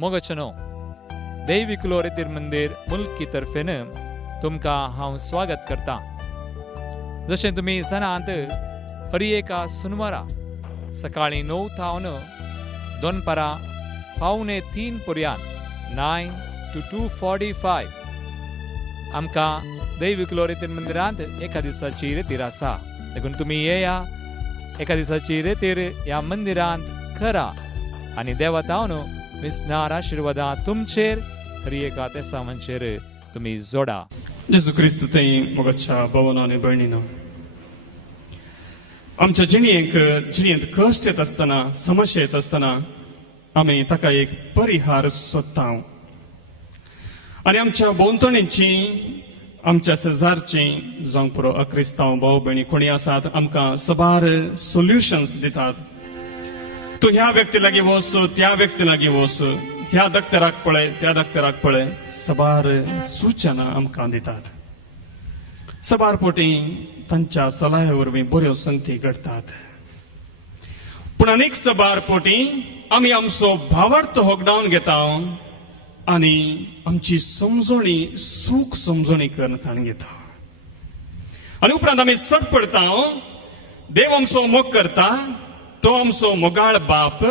मोगचनो दैविकलो रितीर मंदिर मुल्की तर्फेन तुमकां हांव स्वागत करता. जशें तुमी सणांत हर एका सुनवारा सकाळीं 9 तावन दोनपारां 2:45 पर्यंत 9 to 2:45 आमकां दैविकलो रितीर मंदिरांत एका दिसाची रितीर आसा. देखून तुमी येया, एका दिसाची रितीर ह्या मंदिरांत करा आनी देवातावन विस्नार आशिर्वादां तुमचेर हर एका तेसावांचेर तुमी जोडा. जेजू क्रिस्त तें मोगाच्या भावांनो आनी भयणींनो, आमच्या जिणेंत कश्ट येत आसतना, समस्या येत आसतना आमी ताका एक परिहार सोदता. आनी आमच्या भोंवतणीची, आमच्या शेजारची जावं पुरो अक्रिस्तांव भाव भयणी कोणी आसात, आमकां सबार सोल्युशन्स दितात. तूं ह्या व्यक्ती लागीं वच, त्या व्यक्ती लागीं वच, ह्या दोतोराक पळय, त्या दोतोराक पळय, सबार सूचना आमकां दितात. सबार पोटी तांच्या सलाहे वरवीं बऱ्यो संगती घडटात. पूण आनीक सबार पोटी आमी आमचो भावार्थ होगडावन घेता आनी आमची समजणी सूख समजणी करून घेता. आनी उपरांत आमी सट पडटा, देव आमचो मोग करता, तो आमचो मोगाळ बाप,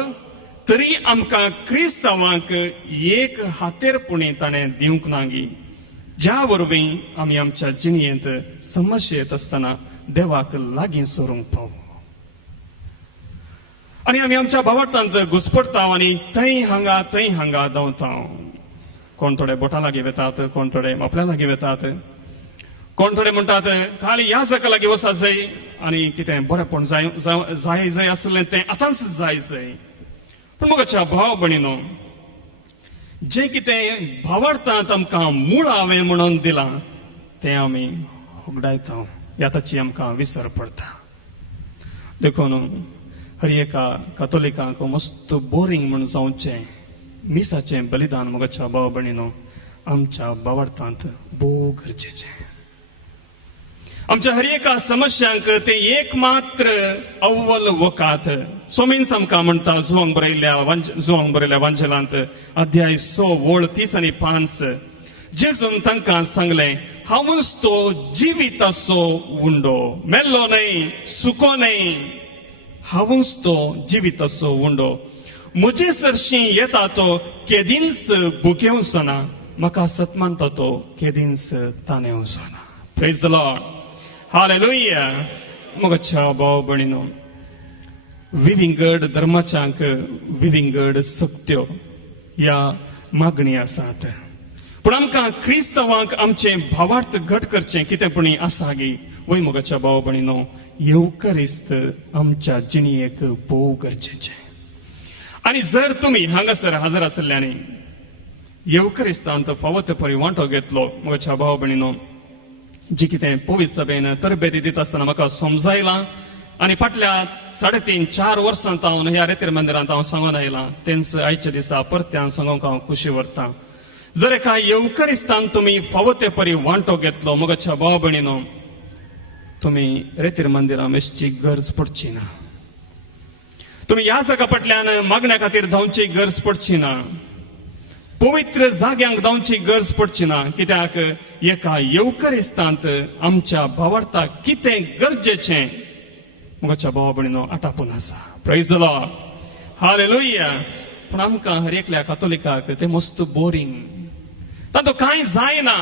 तरी आमकां क्रिस्तांवांक एक हातेरपणी ताणें दिवंक नागी, ज्या वरवीं आमी आमच्या जिणेंत समस्या येत आसतना देवाक लागीं सरूंक पावू. आनी आमी आमच्या भावार्थांत घुस्पडटा आनी थंय हांगा धांवता. कोण थोडे बोटा लागीं वेतात, कोण थोडे आपल्या लागीं वेतात, कोण थोडे म्हणटात खाली ह्या जाका लागीं वचा जाय आनी कितें बरेंपण जाय आसलें तें आतांच जाय. पूण मोगाच्या भाव भयणींनो, जें कितें भावार्थांत आमकां मूळ हांवें म्हणून दिलां तें आमी होगडायता, ह्या ताची आमकां विसर पडटा. देखून हर एका कातोलिकांक मस्त बोरींग म्हूण जावचें मिसाचें बलिदान मोगाच्या भाव भयणींनो आमच्या भावार्थांत भोव गरजेचें. आमच्या हर एका समस्यांक ते एक मात्र अव्वल वकात. सोमीन्स आमकां म्हणटा जुवांक बरयल्ल्या वांजलांत अध्याय 6 वळ 30 आनी 5 जेजून तांकां सांगलें, हांवूच तो जिविताचो उंडो, मेल्लो न्हय, सुको न्हय, हांवूच तो जिविताचो उंडो. म्हजे सरशीं येता तो केदींच भुकेवचो ना, म्हाका सतमानता तो केदींच ताणेवचो ना. Praise the Lord, hallelujah. मोगाच्या भाव भयणींनो, विविंगड धर्माच्यांक विविंगड सक्त्यो ह्या मागणी आसात. पूण आमकां क्रिस्तांवांक आमचें भावार्थ घट करचें कितेंपणी आसा गी. वय मोगाच्या भाव भयणींनो, येवकारिस्त आमच्या जिणेक भोव गरजेचें. आनी जर तुमी हांगासर हजर आसल्यांनी येवकारिस्तांत फावो ते परी वांटो घेतलो, मोगाच्या भाव भयणींनो, जी कितें पवित्र सभेन तरबेती दिता आसतना म्हाका समजायलां आनी फाटल्या 3.5-4 वर्सांत हांव ह्या रितीर मंदिरांत हांव सांगून आयलां, तेंच आयच्या दिसा परत्यान सांगूंक हांव खुशी व्हरतां. जर एका येवकारिस्तांत तुमी फावो ते परी वांटो घेतलो, मोगाच्या भाव भयणींनो, तुमी रितीर मंदिरां मेशची गरज पडची ना. तुमी ह्या जागा फाटल्यान मागण्या खातीर धांवची गरज पडची ना. पवित्र जाग्यांक धांवची गरज पडची ना. कित्याक एका येवकारिस्तांत आमच्या भावार्थाक कितें गरजेचें मोगाच्या भावा भयणींनो आटापून आसा. Praise the Lord, hallelujah. पूण आमकां हर एकल्या कातोलिकाक तें मस्त बोरींग. तातूंत कांय जायना.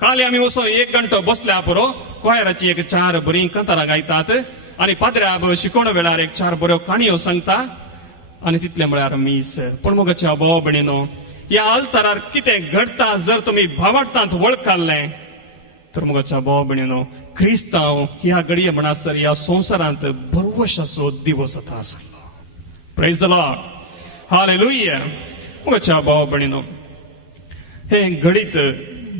काल आमी वचून 1 घंटो बसल्या पुरो, कोयराची 4 बरीं कांतारां गायतात आनी पाद्र्या शिकोवण वेळार 4 बऱ्यो काणयो सांगता आनी तितले म्हळ्यार मीस. पूण मोगाच्या भाव भयणींनो, ह्या आल्तारार कितें घडटा जर तुमी भावार्थांत वळखाल्लें तर मोगाच्या भाव भयणींनो, क्रिस्तांव ह्या घडये म्हणसर ह्या संवसारांत भरवशाचो दिवस जाता आसलो. Praise the Lord, hallelujah. मोगाच्या भाव भयणींनो, हे घडीत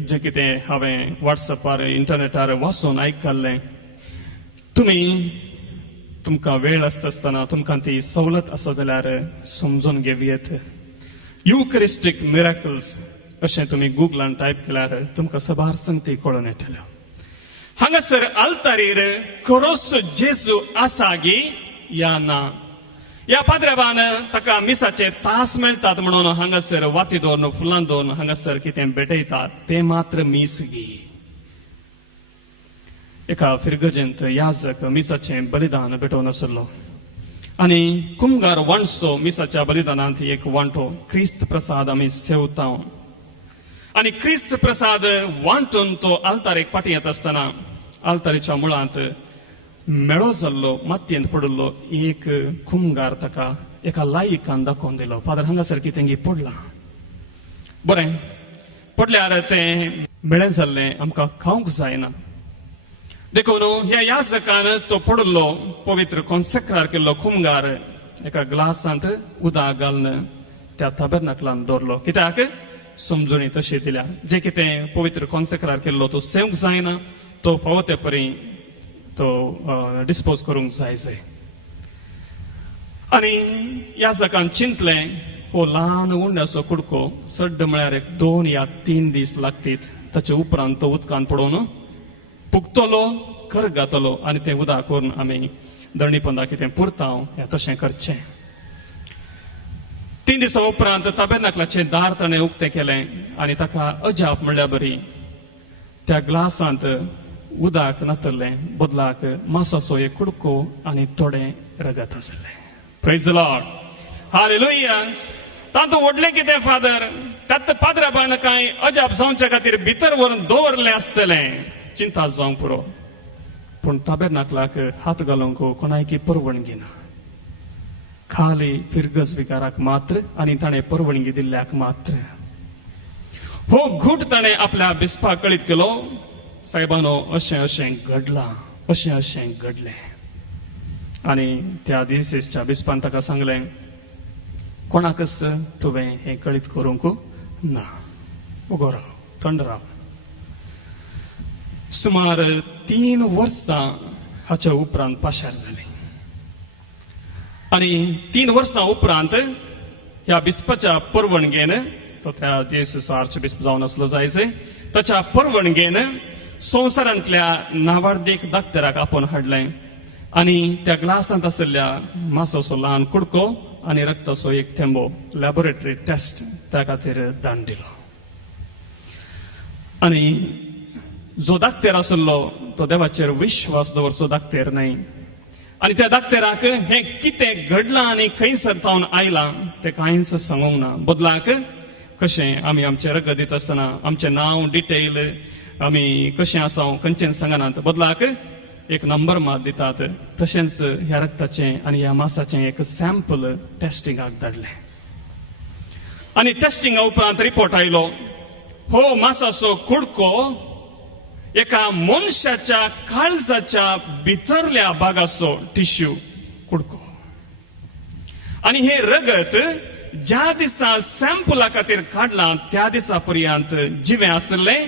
जे कितें हांवें वॉट्सॅपार इंटरनेटार वाचून आयकल्लें, तुमकां वेळ आसतना तुमकां ती सवलत आसा जाल्यार समजून घेवयेत. युकरिस्टीक मिरेकल्स अशें तुमी गुगलान टायप केल्यार तुमकां सबार संगती कळून येतल्यो. हांगासर आल्तारीर खरोच जेजू आसा गी या ना, या पाद्रेबान ताका मिसाचे तास मेळटात म्हणून हांगासर वाती दवरून फुलां दवरून हांगासर कितें भेटयतात ते मात्र मीस घे. एका फिरगजेंत याजक मिसाचें बलिदान भेटोवन आसलो आनी कुमगार वांटसो मिसाच्या बलिदानांत एक वांटो क्रिस्त प्रसाद आमी सेवता आनी क्रिस्त प्रसाद वांटून तो आल्तारेक पाटी येता आसतना आल्तारेच्या मुळांत मेळो जाल्लो मातयेंत पडिल्लो एक कुमगार ताका एका लायकान दाखोवन दिलो. फादर हांगासर कितें गी पडलां. बरें पडल्यार तें मेळें जाल्लें आमकां खावंक जायना. देखून ह्या याजकान तो पडिल्लो पवित्र कॉन्सेक्रार केल्लो कुमगार एका ग्लासांत उदक घालून त्या ताबेर्नाकलांत दवरलो. कित्याक समजुणी तशी दिल्या जे कितें पवित्र कॉन्सेक्रार केल्लो तो सेवंक जायना तो फावो ते परी तो डिस्पोज करूंक जाय. आनी याजकान चिंतलें हो ल्हान उंडासो कुडको सड्ड म्हळ्यार एक 2 या 3 दीस लागतीत. ताचे उपरांत तो उदकांत पडोवन पुगतलो कर घातलो आनी तें उदक करून आमी दंडीपंदा कितें पुरताव हें तशें करचें. 3 दिसा उपरांत ताबेर्नाकलाचें दार ताणें उक्तें केलें आनी ताका अजाप म्हणल्या बरी त्या ग्लासांत उदक नातरलें बदलाक मासाचो एक कुडको आनी थोडें रगत आसलें. Praise the Lord. हालेलुया. तातूंत व्हडलें कितें फादर तातूंत पाद्राबान कांय अजाप जावचे खातीर भितर व्हरून दवरलें आसतलें. चिंता जावंक पुरो पूण ताबेर्नाकलाक हात घालूंक कोणायकी परवणगी ना. खाली फिरगज विकाराक मात्र आनी ताणें परवणगी दिल्ल्याक मात्र हो घूट ताणें आपल्या बिस्पाक कळीत केलो. साहेबानो अशें अशें घडलां अशें अशें घडलें. आनी त्या दिसेच्या बिस्पान ताका सांगलें कोणाकच तुवें हें कळीत करूंक ना. उगो राव थंड राव. सुमार 3 वर्सां हाच्या उपरांत पाशार जाली आनी 3 वर्सां उपरांत ह्या बिस्पाच्या परवणगेन तो त्या दिसाचो आर्चबिस्प जावन आसलो जायचे ताच्या परवणगेन संवसारांतल्या नावाडीक दाक्तराक आपोवन हाडलें आनी त्या ग्लासांत आशिल्ल्या मासाचो ल्हान कुडको आनी रक्ताचो एक थेंबो लॅबोरेटरी टेस्ट त्या खातीर दान दिलो. आनी जो दाक्तेर आसलो तो देवाचेर विश्वास दवरचो दाक्तेर न्हय आनी त्या दाक्तेराक हें कितें घडलां आनी खंयसर तावन आयलां तें कांयच सांगूंक ना. बदलाक कशें आमी आमचें रगत दिता आसतना आमचें नांव डिटेल आमी कशें आसा खंयचें सांगनात. बदलाक एक नंबर मात दितात तशेंच ह्या रक्ताचें आनी ह्या मासाचें एक सॅम्पल टेस्टिंगाक धाडलें आनी टेस्टिंगा उपरांत रिपोर्ट आयलो हो मासाचो कुडको एका मनशाच्या काळजाच्या भितरल्या भागाचो टिश्यू कुडको आनी हे रगत ज्या दिसा सॅम्पला खातीर काडलां त्या दिसा पर्यंत जिवें आसलें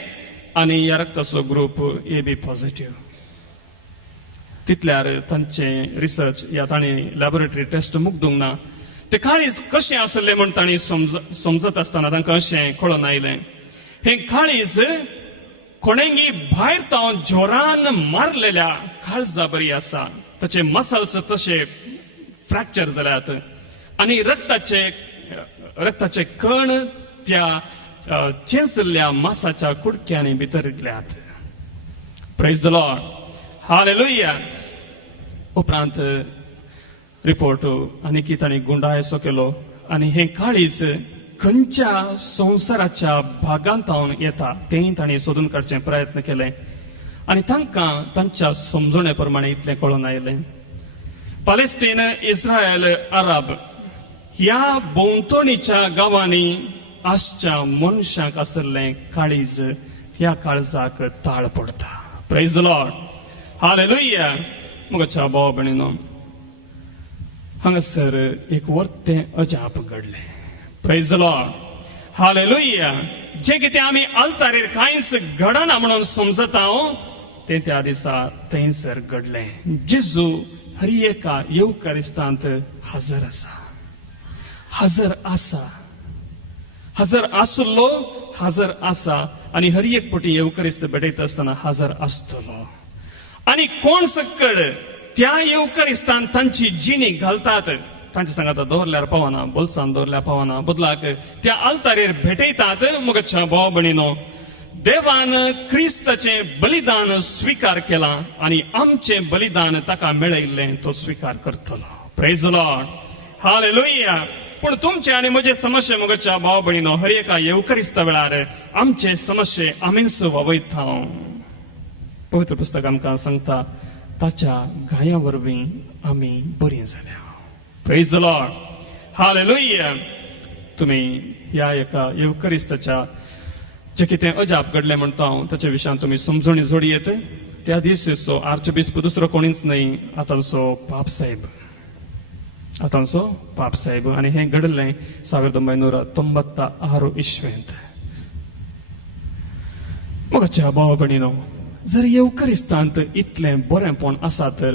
आनी ह्या रक्ताचो ग्रूप AB पॉझिटिव्ह. तितल्यार तांचें रिसर्च या तांणी लॅबोरेटरी टेस्ट मुग्दूंक ना. ते काळीज कशें आसलें म्हूण तांणी समजत आसतना तांकां अशें कळोन आयलें हें काळीज कोणेंगी भायर तावन जोरान मारलेल्या काळजा बरी आसा. ताचे मसल्स तशे फ्रॅक्चर जाल्यात आनी रक्ताचे कण त्या चेंचल्ल्या मासाच्या कुडक्यांनी भितर गेल्यात. Praise the Lord. हालेलुया. उपरांत रिपोर्ट आनी की तांणी गुंडायसो केलो आनी हें काळीज खंयच्या संवसाराच्या भागांत तावन येता तेंय तांणी सोदून काडचे प्रयत्न केले आनी तांकां तांच्या समजुणे प्रमाणे इतलें कळोन आयलें पालेस्तीन इस्रायल अरब ह्या भोंवतणीच्या गांवांनी आसच्या मनशांक आसलें काळीज ह्या काळजाक ताळ पडटा. Praise the Lord. हालेलुया. मुगाच्या भाव भयणीनो हांगासर एक वर्तें अजाप घडलें. Praise the Lord. हालेलुया. जे कितें आमी आल्तारीर कांयच घडना म्हणून समजता तें त्या दिसा थंयसर घडलें. जेजू हर एका येवकारिस्तांत हजर आसा. हजर आसा. हजर आसलो हजर आसा आनी हर एक पटी येवकारिस्त भेटयता आसतना हजर आसतलो. आनी कोण सक्कड त्या येवकारिस्तान तांची जिणी घालतात तांचे सांगात दवरल्यार पावना बोल्सान दवरल्यार पावना बदलाक त्या आल्तारेर भेटयतात मुगतच्या भाव भयणीनो देवान क्रिस्ताचे बलिदान स्वीकार केला आणि आमचे बलिदान ताका मेळयल्लें तो स्वीकार करतलो प्रेज द लॉर्ड हालेलुया पण तुमचे आणि म्हजे समस्ये मुगतच्या भाव भयणीनो हर एका येवकरिस्ता वेळार आमचे समस्ये आमीच ववयता पवित्र पुस्तक आमकां सांगता ताच्या गाया वरवीं आमी बरीं जाल्या प्रेज द लॉर्ड हालेलुया तुम्ही ह्या एका येवकरिस्ताच्या जे कितें अजाप घडलें म्हणटा हांव ताचे विशयान तुम्ही समजून जोडयेत त्या दिसचो आर्चबिस्प दुसरो कोणीच न्ही आतांचो पाप साहेब आनी हें घडलें 1996 इस्वेंत मगच्या भाव भयणीनो जर येवकरिस्तांत इतलें बरेंपण आसा तर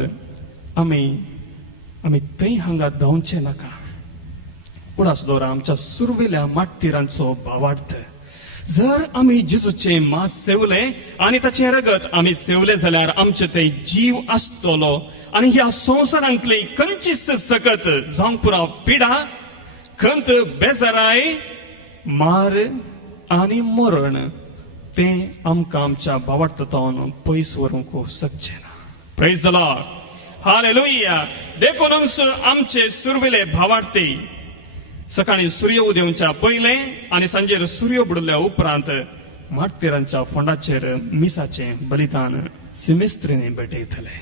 आमी थंय हांगा धांवचे नाका उडास दवरा आमच्या सुरविल्या माटतीरांचो भावार्थ जर आमी जेजूचे मांस सेवले आनी ताचे रगत आमी सेवले जाल्यार आमचे ते जीव आसतलो आनी ह्या संवसारांतली खंयचीच सकत जावंक पुराव पिडा खंत बेजाराय मार आनी मरण ते आमकां आमच्या भावार्थांतल्यान पयस व्हरूंक शकचे ना प्रेज द लॉर्ड हालेलुया देखूनच आमचे सुरविले भावार्थी सकाळी सूर्य उदेवच्या पयले आनी सांजेर सूर्य बुडल्या उपरांत माटतेरांच्या फोंडाचेर मिसाचे बलिदान सिमेस्त्रीने भेटयतले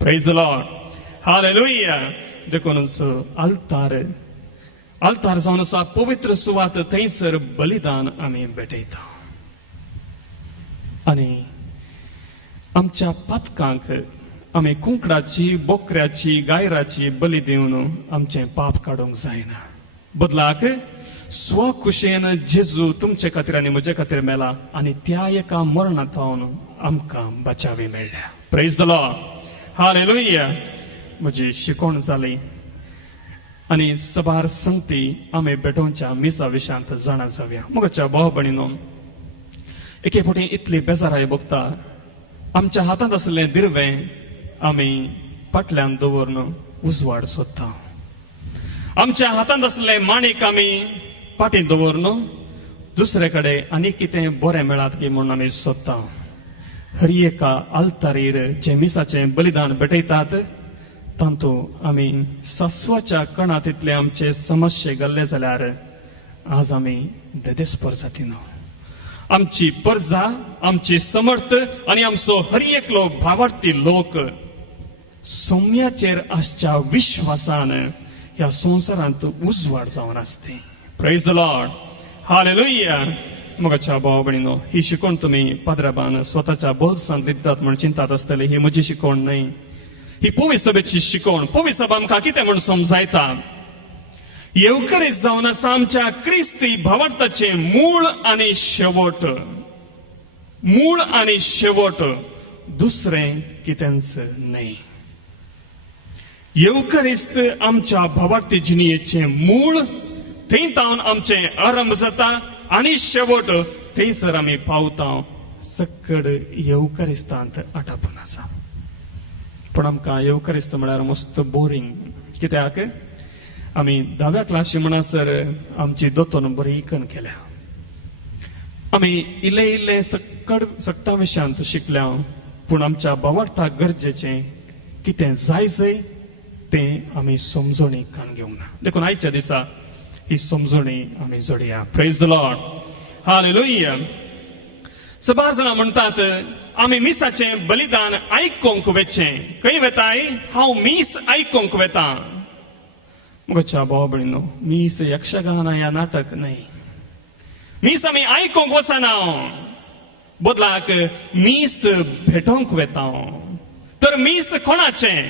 प्रेज द लॉर्ड हालेलुया देखूनच आल्तार जावन आसा पवित्र सुवात थंयसर बलिदान आमी भेटयता आनी आमच्या पातकांक आमी कुंकडाची बोकऱ्याची गायराची बली दिवन आमचे पाप काडूंक जायना बदलाक स्वखुशेन जेजू तुमचे खातीर आनी म्हजे खातीर मेला आनी त्या एका मरणांतल्यान आमकां बचावी मेळ्ळ्या प्रेज द लॉर्ड हालेलुया म्हजी शिकवण जाली आनी सबार संगती आमी बेटोवच्या मिसा विशयांत जाणा जावया मगच्या भाव भयणीनो एके फावटी इतली बेजाराय भोगता आमच्या हातांत आसलें दिर्वें आमी फाटल्यान दवरून उजवाड सोदता आमच्या हातांत असलें माणिक आमी फाटीं दवरून दुसरे कडेन आनी कितें बरें मेळात की म्हूण आमी सोदता हर एका आल्तारीर जे मिसाचें बलिदान भेटयतात तातूंत आमी सासवाच्या कणां तितले आमचे समस्ये घाल्ले जाल्यार आज आमी देदेस्पर जातिना आमची परजा आमची समर्थ आनी आमचो हर एकलो भावार्थी लोक सौम्याचेर आसच्या विश्वासान ह्या संवसारांत उजवाड जावन आसते प्रेज द लॉर्ड हालेलुया मगच्या भाव भयणीनो ही शिकवण तुम्ही पाद्राबान स्वताच्या बोल्सांत दितात म्हण चिंतात आसतले ही म्हजी शिकवण न्ही ही पवित्र सभेची शिकवण पवित्र सभा आमकां कितें म्हण समजायता येवकरीस जावन आसा आमच्या क्रिस्ती भावार्थाचे मूळ आनी शेवट दुसरें कितेंच न्ही येवकरिस्त आमच्या भावार्थी जिणेचे मूळ थंय तावन आमचे आरंभ जाता आनी शेवट थंयसर आमी पावता सक्कड येवकरिस्तांत आटापून आसा पूण आमकां येवकरिस्त म्हळ्यार मस्त बोरींग कित्याक आमी 10व्या क्लासी म्हणसर आमची दोतोन बरी इकन केल्या आमी इल्ले सक्ता विशयांत शिकल्या पूण आमच्या भावार्थाक गरजेचें कितें जाय तें आमी समजोणी काण घेवंक ना देखून आयच्या दिसा ही समजोणी आमी जोडया प्रेज द लॉर्ड हालेलुया सबार जाणां म्हणटात आमी मिसाचें बलिदान आयकोंक वेचें खंय वेताय हांव मीस आयकोंक वेता मुगच्या भाव भयणीनो मीस यक्षगान ह्या नाटक न्ही मीस आमी आयकोंक वचना बदलाक मीस भेटोंक वेता तर मीस कोणाचें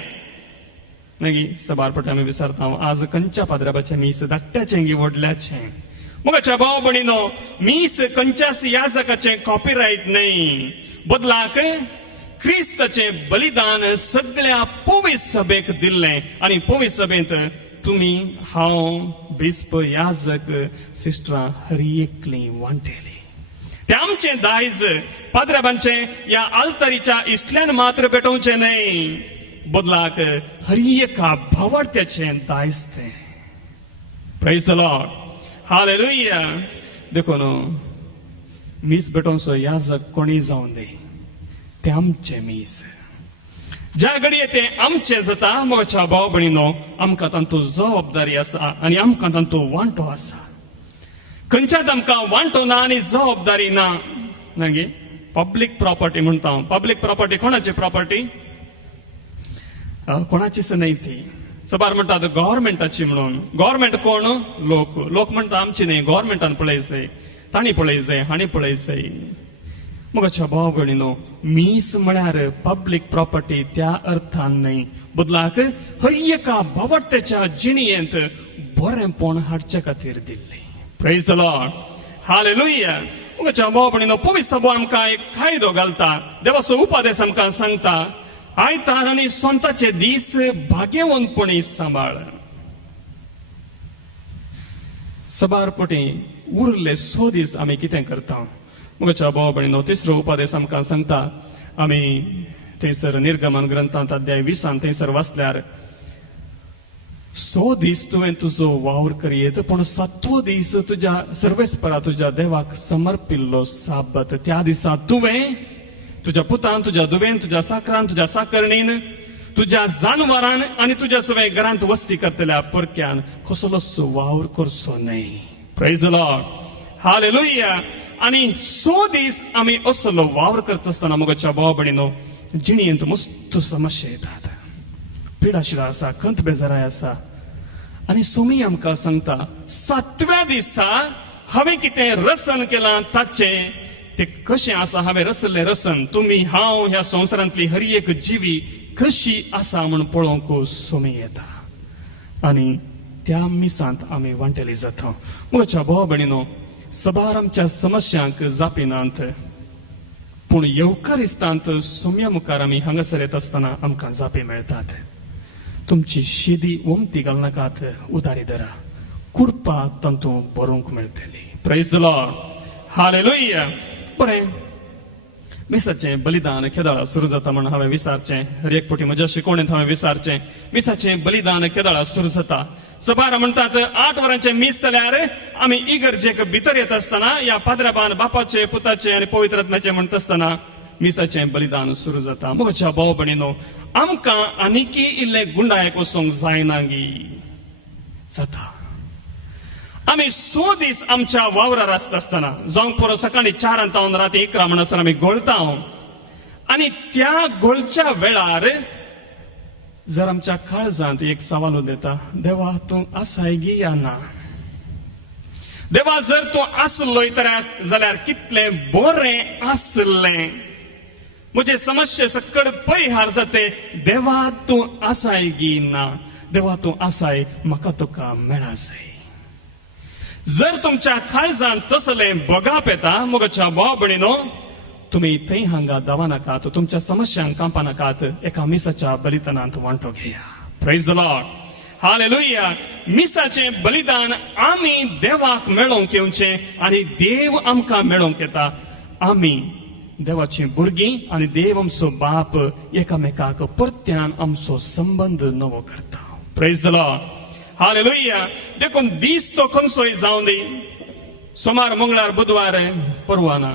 नगी सबार पट आमी विचारता आज खंयच्या पाद्राबाचें मीस धाकट्याचें गी व्हडल्याचें मुगच्या भाव भयणीनो मीस खंयच्याच याजकाचें कॉपीरायट न्ही बदलाक क्रिस्ताचें बलिदान सगळ्या पवित्र सभेक दिल्लें आनी पवित्र सभेंत तुमी हांव बिस्प याजक सिस्टरां हर एकलीं वांटेली ते आमचें दायज पाद्राबांचें ह्या आल्तारीच्या इस्ल्यान मात्र पेटोवचें न्ही बदलाक हर एका भावार्थ्याचें दायज तें. Praise the Lord. हालेलुया. देखो न्हू, मीस भेटोवचो याजक कोणी जावन दी, ते आमचे मीस. ज्या घडये ते आमचे जाता म्हज्या भाव भयणीनो, आमकां तांतू जबाबदारी आसा आनी आमकां तांतू वांटो आसा. खंयच्याच आमकां वांटो ना आनी जबाबदारी ना. नागे पब्लीक प्रॉपर्टी म्हणटा हांव. पब्लीक प्रॉपर्टी कोणाची प्रॉपर्टी? कोणाचीच न्हय ती. सबार म्हणटात गव्हर्मेंटाची म्हणून. गव्हर्मेंट कोण? लोक. लोक म्हणटा आमची न्हय, गव्हर्मेंटान पळयचंय, तांणी पळयचंय, हांणी पळयचंय. म्हज्या भाव भयणीनो, मीस म्हळ्यार पब्लीक प्रॉपर्टी त्या अर्थान न्हय. बदलाक हर एका भावार्थ्याच्या जिणेंत बरेंपण हाडचे खातीर Delhi. Praise the Lord. Hallelujah. म्हज्या भाव भयणीनो, पवित्र सभा आमकां एक कायदो घालता. देवाचो उपादेश आमकां सांगता, आयतार आनी स्वताचे दीस भाग्यवंतपणी सांबाळ. सबारपटी उरले 6 दीस आमी कितें करता? म्हज्या भाव भयणीनो, तिसरो उपादेश आमकां सांगता. आमी थंयसर निर्गमन ग्रंथांत अध्याय 20 थंयसर वाचल्यार 6 दीस तुवें तुजो वावर करीत, पूण 7वो दीस तुज्या सर्वेस्परा तुज्या देवाक समर्पिल्लो साबत. त्या दिसा तुवें तुज्या पुतान, तुज्या धुवेन, तुज्या साकरान, तुज्या साकरणीन, तुज्या जानवरान आनी तुज्या सगळ्या घरांत वस्ती करतल्या परक्यान कसलोच वावर करचो न्हय. Praise the Lord. हालेलुया. आनी 6 दीस आमी असलो वावर करता आसतना म्हज्या भाव भयणीनो, जिणेंत मस्त समस्या येतात, पिडाशिडा आसा, खंत बेजाराय आसा. आनी सोमी आमकां सांगता, 7व्या दिसा हांवें कितें रसन केलां ताचें ते कशें आसा. हांवें रचल्लें रसन तुमी, हांव, ह्या संवसारांतली हर एक जिवी कशी आसा म्हूण पळोवंक सोमी येता. आनी त्या मिसांत आमी वांटेली जाता. म्हज्या भाव भयणीनो, सबार आमच्या समस्यांक जापिनात, पूण येवकारिस्तांत सोम्या मुखार आमी हांगासर येता आसतना आमकां जापी मेळटात. तुमची शिदी वमती घालनाकात, उदारी धरा, कुरपा तांतू बरोवंक मेळटली. Praise the Lord. हालेलुया. बरें, मिसाचें बलिदान केदाळा सुरू जाता म्हण हांवें विचारचें. हर एक फावटी म्हज्या शिकवणेंत हांवें विचारचें, मिसाचें बलिदान केदाळा सुरू जाता. सबार म्हणटात 8 वरांचें मीस जाल्यार आमी इगर्जेक भितर येता आसतना ह्या पाद्राबान बापाचें, पुताचें आनी पवित्र आत्म्याचें म्हणटा आसतना मिसाचें बलिदान सुरू जाता. म्हज्या भाव भयणीनो, आमकां आनीकी इल्लें गुंडायक वचोंक जायना गी. जाता. आमी 6 दीस आमच्या वावरार आसता आसतना, जावं पुरो सकाळी 4 तावन राती 11 म्हणसर आमी गोळटा. आनी त्या गोळच्या वेळार जर आमच्या काळजांत एक सवाल उदेता, देवा तूं आसाय गी या ना? देवा जर तूं आसलोय जाल्यार कितलें बरें आसलें. म्हजे समस्ये सकड परिहार जाते. देवा तूं आसाय गी ना? देवा तूं आसाय, म्हाका तुका मेळा जाय. जर तुमच्या काळजांत तसलें बगाप येता म्हज्या भाव भयणीनो, तुमी थंय हांगा धांवा नाकात, तुमच्या समस्यांक कांपा नाकात, एका मिसाच्या बलिदानांत वांटो घेया. Praise the Lord. हालेलुया. मिसाचें बलिदान आमी देवाक मेळोवंक येवचें आनी देव आमकां मेळोवंक येता. आमी देवाची भुरगीं आनी देव आमचो बाप एकामेकाक परत्यान आमचो संबंध नवो करता. Praise the Lord. हालेलुया. देखून दीस तो खंयचोय जावं दी, सोमार, मंगळार, बुधवार, परवाना,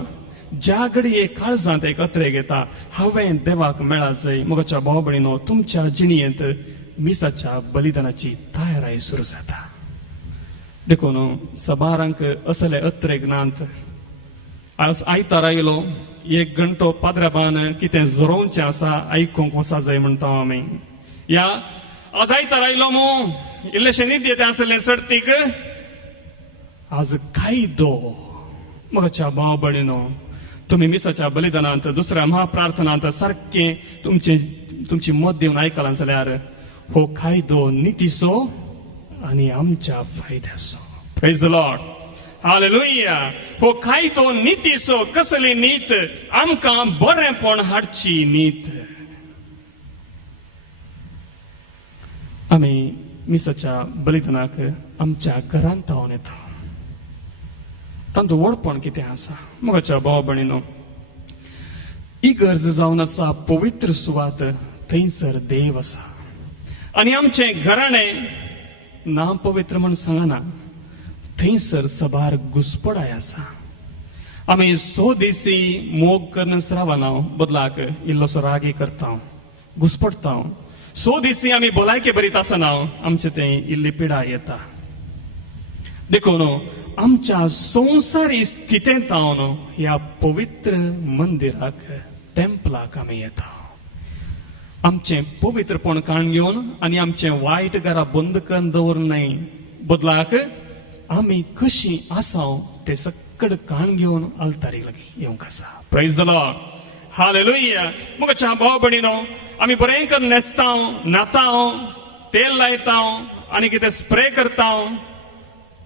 ज्या घडये काळजांत एक अत्रेक येता, हांवें देवाक मेळा जाय. म्हज्या भाव भयणीनो, तुमच्या जिणेंत मिसाच्या बलिदानाची तयाराय सुरू जाता. देखून सबारांक असले अत्रेक नात. आज आयतार आयलो, 1 घंटो पाद्राबान कितें जोरोवचें आसा आयकूंक वचा जाय म्हणटा आमी. या आज आयतार आयलो मू, इल्लेशें न्हीद येतें आसलें सर्तीक. आज कायदो. म्हज्या भाव भयणीनो, तुम्ही मिसाच्या बलिदानांत, दुसऱ्या महाप्रार्थनांत सारकें तुमची मत दिवन आयकलां जाल्यार हो कायदो नितीचो आनी आमच्या फायद्याचो. Praise the Lord. हालेलुया. हो कायदो नितीचो. कसली नीत? आमकां बरेंपण हाडची नीत. आमी मिसाच्या बलिदानाक आमच्या घरांत धांवन येता. तांतू व्हडपण कितें आसा? म्हज्या भाव भयणीनो, इगर्ज जावन आसा पवित्र सुवात. थंयसर देव आसा आनी आमचें घराणें ना पवित्र म्हण सांगना थंयसर सबार घुसपडाय आसा आमी सो दिसी मोग करनस रावना बदलाक इल्लोसो रागी करता घुसपडटा सो दिसी आमी भलायकी बरीत आसना आमचें तें इल्ली पिडा येता देखून आमच्या संवसारी स्थितींत हांव ह्या पवित्र मंदिराक टेंपलाक आमी येता आमचें पवित्रपण काण घेवन आनी आमचें वायट घरा बंद करून दवरनाय बदलाक आमी कशीं आसाव तें सक्कड काण घेवन आल्तारी लागीं येवंक आसा प्रेज द लॉर्ड हालेलुया मुगाच्या भाव भयणीनो आमी बरें करून न्हेसता न्हाता तेल लायता आनी कितें स्प्रे करता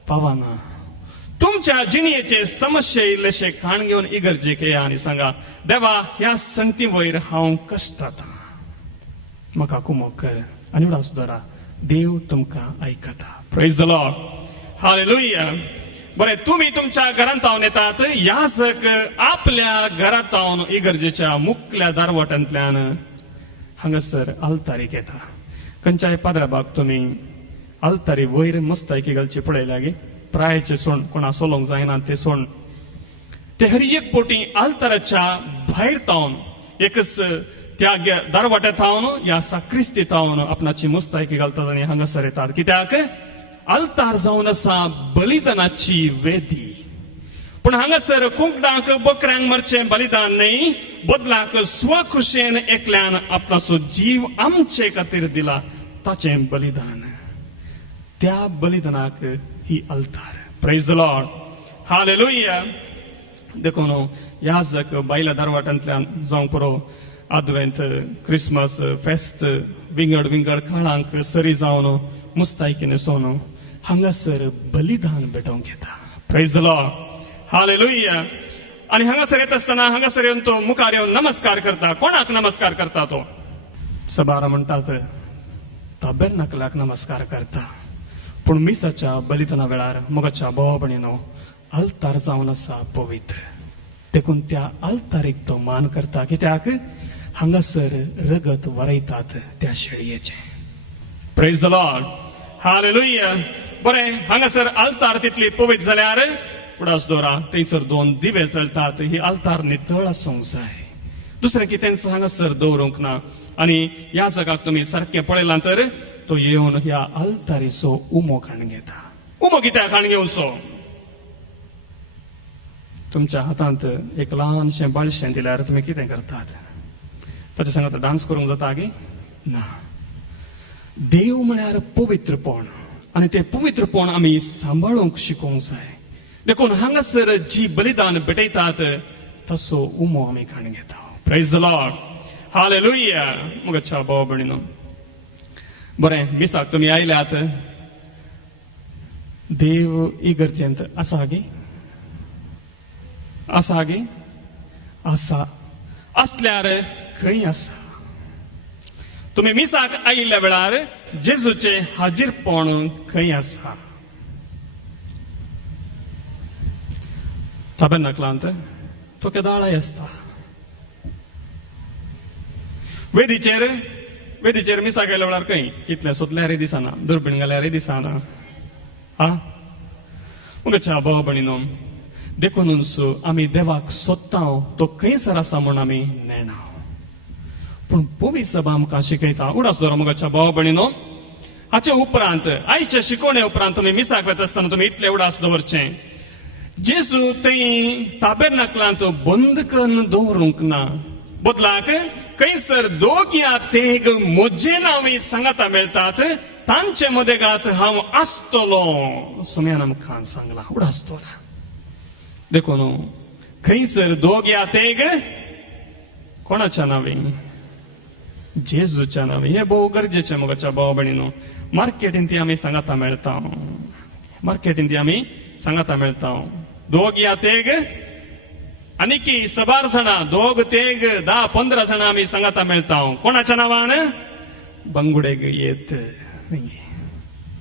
पावाना तुमच्या जिणयेचे समस्या इल्लेशे काण घेवन इगर्जेक येया आनी सांगा देवा ह्या संगती वयर हांव कश्टाता म्हाका कुमोग कर आनी उडा सुदारा देव तुमकां आयकता प्रेज द लॉर्ड हालेलुया बरें तुमी तुमच्या घरांत हांव येतात याजक आपल्या घरांत हांव इगर्जेच्या मुखल्या दारवटांतल्यान हांगासर आल्तारीक येता खंयच्याय पाद्राबाक तुमी आल्तारी वयर मस्तायकी घालची पळयल्या गे प्रायेचे सोण कोणा सोलोंक जायना ते सोण ते हर एक पोटी आल्ताराच्या भायर तावन एकच त्या दारवाट्यात थावन ह्या साक्रिस्तीत थावन आपणाची मुस्तायकी घालतात आनी हांगासर येतात कित्याक आल्तार जावन आसा बलिदानाची वेदी पूण हांगासर कुंकडांक बकऱ्यांक मरचें बलिदान न्हय बदलाक स्वखुशेन एकल्यान आपणाचो जीव आमचे खातीर दिला ताचें बलिदान त्या बलिदानाक ही आल्तार प्रेज द लॉर्ड हालेलुया देखून याजक बायल्या दारवाटांतल्यान जावं पुरो आदवेंत क्रिसमस फेस्त विंगड विंगड काळांक सरी जावन मुस्तायकीन सोन हांगासर बलिदान भेटोवंक येता प्रेज द लॉर्ड हालेलुया आनी हांगासर येता आसतना हांगासर येवन तो मुखार येवन नमस्कार करता कोणाक नमस्कार करता तो सबारा म्हणटात ताबेर्नाकलाक नमस्कार करता पूण मिसाच्या बलिदाना वेळार मोगाच्या भावा भयणीनो आल्तार जावन आसा पवित्र देखून त्या आल्तारीक तो मान करता कित्याक हांगासर रगत वरयतात त्या शेळयेचे प्रेज द लॉर्ड हालेलुया बरें हांगासर आल्तार तितली पवित्र जाल्यार उडास दोरा थंयसर 2 दिवे जळटात ही आल्तार नितळ आसूंक जाय दुसरें कितेंच हांगासर दवरूंक ना आनी ह्या जागाक तुमी सारकें पळयलां तर तो येवन ह्या आल्तारीचो उमो काण घेता उमो कित्याक काण घेवचो तुमच्या हातांत एक ल्हानशें बाळशें दिल्यार तुमी कितें करतात ताचे सांगात डान्स करूंक जाता गे ना देव म्हळ्यार पवित्रपण आनी तें पवित्रपण आमी सांबाळूंक शिकोवंक जाय देखून हांगासर जी बलिदान भेटयतात तसो उमो आमी काण घेता प्रेज द लॉर्ड हालेलुया मोगाच्या भाव भयणीनो बरें मिसाक तुमी आयल्यात देव इगर्जेंत आसा गे आसा गे आसा असल्यार खंय आसा तुमी मिसाक आयिल्ल्या वेळार जेजूचे हाजीरपण खंय आसा ताबेर्नाकलांत तो केदाळाय आसता वेदीचेर मिसाक आयल्या वेळार खंय कितले सोदल्यारय दिसना दुर्बीण घाल्यारय दिसना मुगाच्या भाव भयणीनो देखूनच आमी देवाक सोदता तो खंयसर आसा म्हूण आमी नेणा पूण पवित्र सभा आमकां शिकयता उडास दवरा मोगाच्या भाव भयणीनो हाचे उपरांत आयच्या शिकोवणे उपरांत तुमी मिसाक वता आसतना तुमी इतलें उडास दवरचें जेजू थंय ताबेर्नाकलांत बंद करून दवरूंक ना बदलाक खंयसर 2 या 3 म्हजे नांवी सांगाता मेळटात तांचे मदेगांत हांव आसतलो सुम्यान आमकां सांगलां उडास दवरा देखून खंयसर 2 या 3 कोणाच्या नांवी जेजूच्या नांवी हे भोव गरजेचें मोगाच्या भाव भयणीनो मार्केटीन ती आमी सांगाता मेळटा मार्केटीन ती आमी सांगाता मेळटा 2 या 3 आनी की सबार जाणां 2 3 10 15 जाणां आमी सांगाता मेळटा कोणाच्या नांवान बंगुडेक येत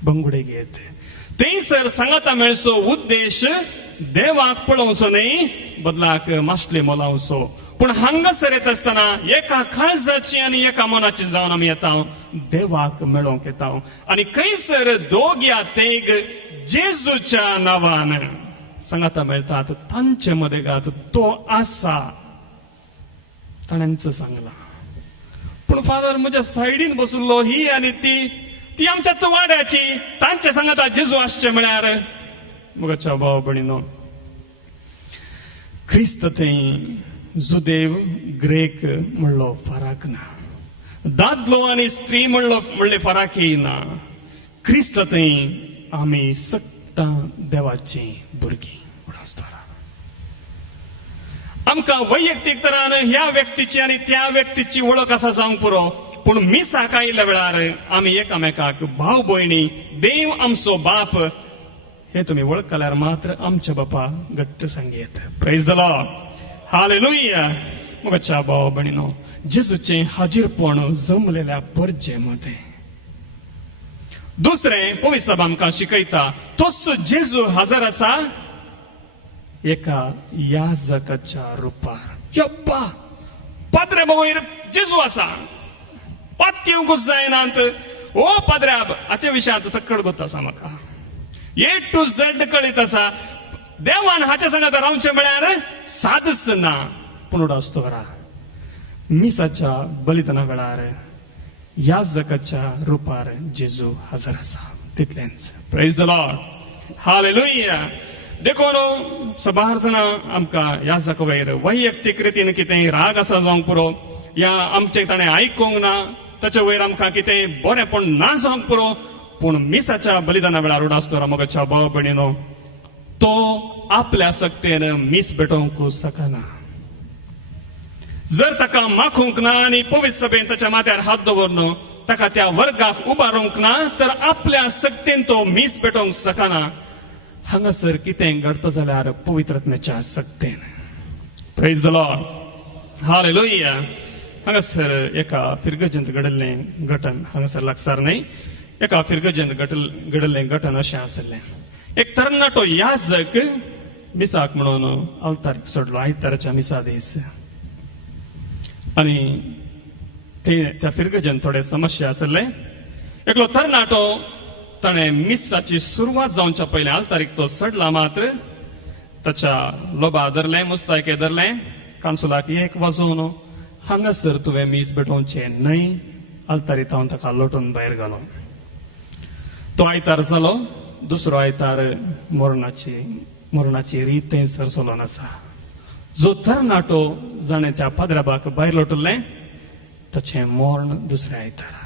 बंगुडेक येत थंयसर सांगाता मेळचो उद्देश देवाक पळोवचो न्ही बदलाक मासले मोलावचो पण हांगासर येत असताना एका काळजाची आणि एका मनाची जावन आमी येता देवाक मेळोंक येता आणि खंयसर दोग या तेग जेजूच्या नावान सांगाता मेळतात तांचे मदेगात तो आसा ताणेंच सांगला. पण फादर म्हज्या सायडीन बसुल्लो ही आणि ती आमच्या वाड्याची तांचे सांगता जेजू आसचे म्हळ्यार मुगाच्या भाव भयणीनो ख्रिस्त थंय जुदेव ग्रेक म्हणलो फरक ना, दादलो आणि स्त्री म्हणले फरक येना. ख्रिस्त थंय आमी सक्ता देवाची भुरगीं आसता. आमकां वैयक्तीक तरान ह्या व्यक्तीची आणि त्या व्यक्तीची वळख आसा जावंक पुरो, पूण मिसाक आयिल्ल्या वेळार आमी एकामेकाक भाव भयणी देव आमचो बाप हे तुमी वळखल्यार मात्र आमच्या बापा घट्ट सांगेत. Praise the Lord, hallelujah. मुगाच्या भाव भयणीनो जेजूचे हाजीरपण जमलेल्या परजे मध्ये दुसरें पवित्र सभा आमकां शिकयता तोच जेजू हजर आसा एका याजकाच्या रुपार. यप्पा पाद्रे वयर जेजू आसा, पात्योंकूच जायनात. ओ पाद्र्या हाचे विशयांत सकड गोत आसा म्हाका, ए टू झेड कळीत आसा. देवान हाचे सांगात रावचे म्हळ्यार सादच ना. पूण आसतो रा मिसाच्या बलिदाना वेळार याजकाच्या रुपार जेजू हजर आसा तितलेंच. Praise the Lord, hallelujah. देखून सबार जाणां आमकां याजक वयर वैयक्तीक रितीन कितें राग आसा जावंक पुरो या आमचें ताणें आयकूंक ना ताचे वयर आमकां कितें बरेंपण ना जावंक पुरो, पूण मिसाच्या बलिदाना वेळार उडासतो मोगाच्या भाव भयणीनो तो आपल्या सक्तेन मीस भेटोवंक शकना. जर ताका माखूंक ना आनी पवित्र सभेन ताच्या माथ्यार हात दवरन ताका त्या वर्गाक उबारूंक ना तर आपल्या सक्तीन तो मीस भेटोवंक शकना. हांगासर कितें घडता जाल्यार पवित्रत्म्याच्या सक्तेन. Praise the Lord, hallelujah. हांगासर एका फिरगजेंत घडल्लें घटन हांगासर लागसार न्हय, एका फिरगजेंत घडल्लें घटन अशें आसलें. एक तरणाटो याजक मिसाक म्हणून अवतारीक सोडलो आयताराच्या मिसा दीस. आणि त्या फिरगजेंत थोडे समस्या आसले. एकलो तरणाटो ताणें मिसाची सुरवात जावच्या पयलें आलतारीक तो सडला, मात्र ताच्या लोबा धरलें, मुस्तायके धरलें, कांसुलाक एक वाजोवन हांगासर तुवें मीस भेटोवचें न्हय. आलतारीत हांव ताका लोटून भायर घालो. तो आयतार जालो. दुसरो आयतार मरणाची रीत थंयसर चलोवन आसा. जो तरणाटो जाणें त्या पाद्राबाक भायर लोटल्लें ताचें मरण दुसऱ्या आयतारा.